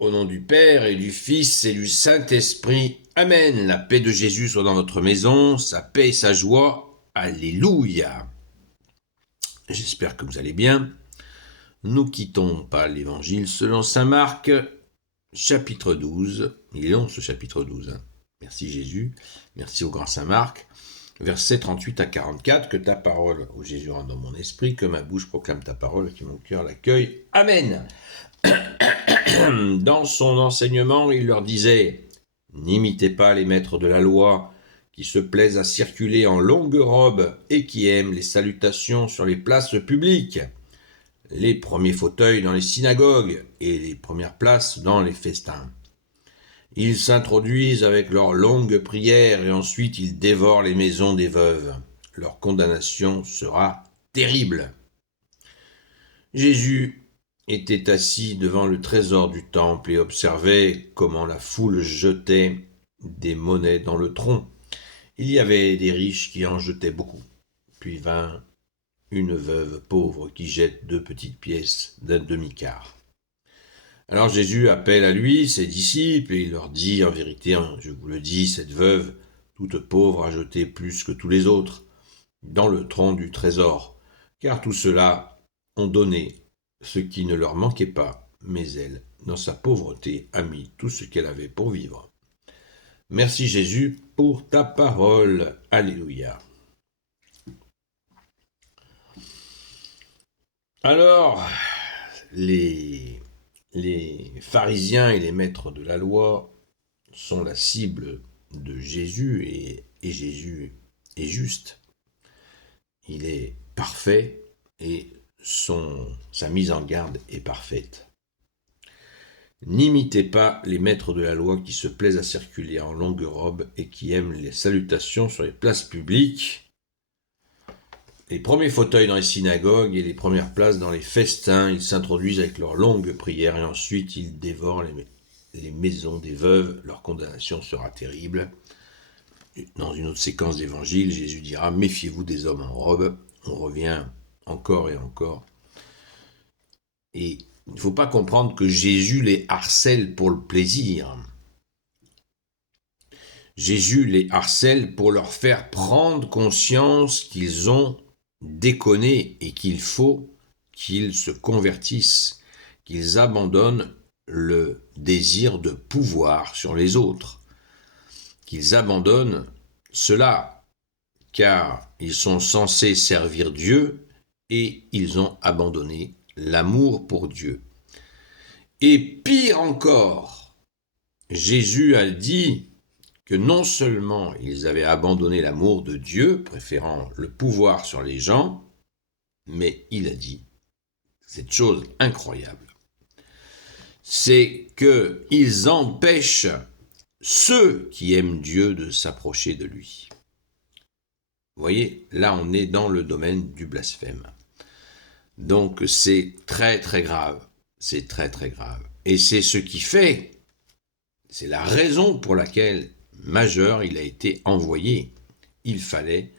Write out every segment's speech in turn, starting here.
Au nom du Père et du Fils et du Saint-Esprit. Amen. La paix de Jésus soit dans votre maison, sa paix et sa joie. Alléluia. J'espère que vous allez bien. Nous quittons pas l'Évangile selon saint Marc, chapitre 12. Il est long ce chapitre 12. Merci Jésus. Merci au grand saint Marc. Versets 38 à 44. Que ta parole, ô Jésus, rentre dans mon esprit, que ma bouche proclame ta parole, que mon cœur l'accueille. Amen. Dans son enseignement, il leur disait « N'imitez pas les maîtres de la loi, qui se plaisent à circuler en longue robe et qui aiment les salutations sur les places publiques, les premiers fauteuils dans les synagogues et les premières places dans les festins. Ils s'introduisent avec leurs longues prières et ensuite ils dévorent les maisons des veuves. Leur condamnation sera terrible. » Jésus était assis devant le trésor du temple et observait comment la foule jetait des monnaies dans le tronc. Il y avait des riches qui en jetaient beaucoup. Puis vint une veuve pauvre qui jette 2 petites pièces d'un demi-quart. Alors Jésus appelle à lui ses disciples et il leur dit « En vérité, je vous le dis, cette veuve, toute pauvre, a jeté plus que tous les autres dans le tronc du trésor, car tous ceux-là ont donné ce qui ne leur manquait pas, mais elle, dans sa pauvreté, a mis tout ce qu'elle avait pour vivre. » Merci Jésus pour ta parole. Alléluia. Alors, les pharisiens et les maîtres de la loi sont la cible de Jésus et Jésus est juste. Il est parfait et sa mise en garde est parfaite. N'imitez pas les maîtres de la loi qui se plaisent à circuler en longue robe et qui aiment les salutations sur les places publiques, les premiers fauteuils dans les synagogues et les premières places dans les festins. Ils s'introduisent avec leurs longues prières et ensuite ils dévorent les maisons des veuves. Leur condamnation sera terrible. Dans une autre séquence d'évangile, Jésus dira « Méfiez-vous des hommes en robe ». On revient encore et encore. Et il ne faut pas comprendre que Jésus les harcèle pour le plaisir. Jésus les harcèle pour leur faire prendre conscience qu'ils ont déconné et qu'il faut qu'ils se convertissent, qu'ils abandonnent le désir de pouvoir sur les autres, qu'ils abandonnent cela, car ils sont censés servir Dieu et ils ont abandonné l'amour pour Dieu. Et pire encore, Jésus a dit que non seulement ils avaient abandonné l'amour de Dieu, préférant le pouvoir sur les gens, mais il a dit cette chose incroyable, c'est qu'ils empêchent ceux qui aiment Dieu de s'approcher de lui. Vous voyez, là on est dans le domaine du blasphème. Donc c'est très très grave, c'est très très grave. Et c'est ce qui fait, c'est la raison pour laquelle majeur il a été envoyé. Il fallait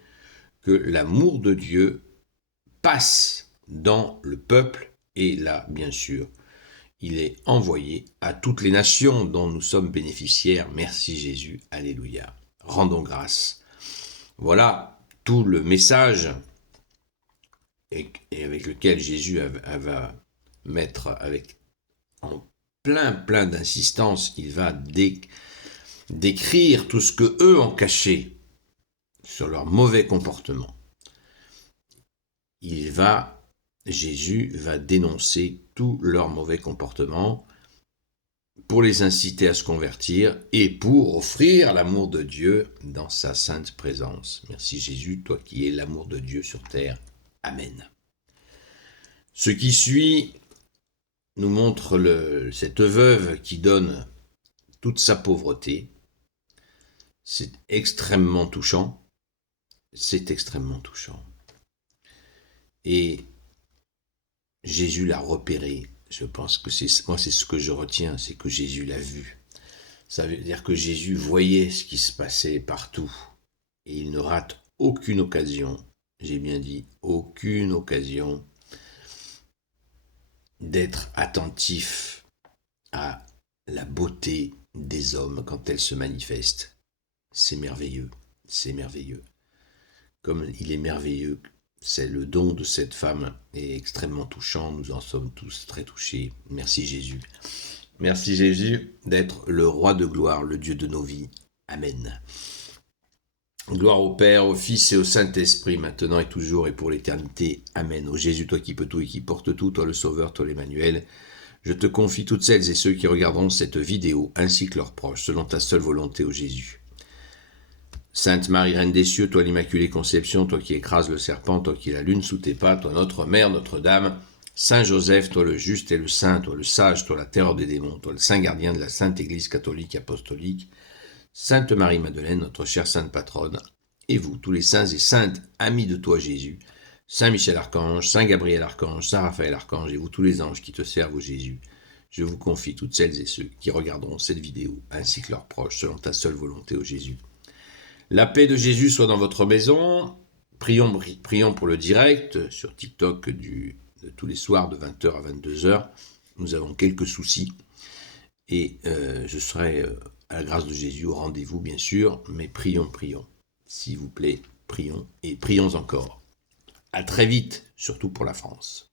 que l'amour de Dieu passe dans le peuple et là, bien sûr, il est envoyé à toutes les nations dont nous sommes bénéficiaires. Merci Jésus, alléluia. Rendons grâce. Voilà tout le message et avec lequel Jésus va mettre en plein d'insistance, il va décrire tout ce que eux ont caché sur leur mauvais comportement. Jésus va dénoncer tout leur mauvais comportement pour les inciter à se convertir et pour offrir l'amour de Dieu dans sa sainte présence. Merci Jésus, toi qui es l'amour de Dieu sur terre. Amen. Ce qui suit nous montre cette veuve qui donne toute sa pauvreté. C'est extrêmement touchant. C'est extrêmement touchant. Et Jésus l'a repéré. Je pense que c'est ce que je retiens, c'est que Jésus l'a vu. Ça veut dire que Jésus voyait ce qui se passait partout. Et il ne rate aucune occasion, j'ai bien dit, aucune occasion d'être attentif à la beauté des hommes quand elle se manifeste. C'est merveilleux, c'est merveilleux. Comme il est merveilleux, c'est le don de cette femme est extrêmement touchant, nous en sommes tous très touchés. Merci Jésus. Merci Jésus d'être le roi de gloire, le Dieu de nos vies. Amen. Gloire au Père, au Fils et au Saint-Esprit, maintenant et toujours et pour l'éternité. Amen. Ô Jésus, toi qui peux tout et qui portes tout, toi le Sauveur, toi l'Emmanuel, je te confie toutes celles et ceux qui regarderont cette vidéo, ainsi que leurs proches, selon ta seule volonté, ô Jésus. Sainte Marie, Reine des cieux, toi l'Immaculée Conception, toi qui écrases le serpent, toi qui la lune sous tes pas, toi notre Mère, Notre-Dame, Saint Joseph, toi le juste et le saint, toi le sage, toi la terreur des démons, toi le saint gardien de la Sainte Église catholique apostolique, Sainte Marie-Madeleine, notre chère sainte patronne, et vous, tous les saints et saintes, amis de toi Jésus, Saint Michel Archange, Saint Gabriel Archange, Saint Raphaël Archange, et vous tous les anges qui te servent au Jésus, je vous confie toutes celles et ceux qui regarderont cette vidéo, ainsi que leurs proches, selon ta seule volonté au Jésus. La paix de Jésus soit dans votre maison. Prions pour le direct sur TikTok de tous les soirs de 20h à 22h. Nous avons quelques soucis et je serai à la grâce de Jésus au rendez-vous bien sûr, mais prions. S'il vous plaît, prions et prions encore. À très vite, surtout pour la France.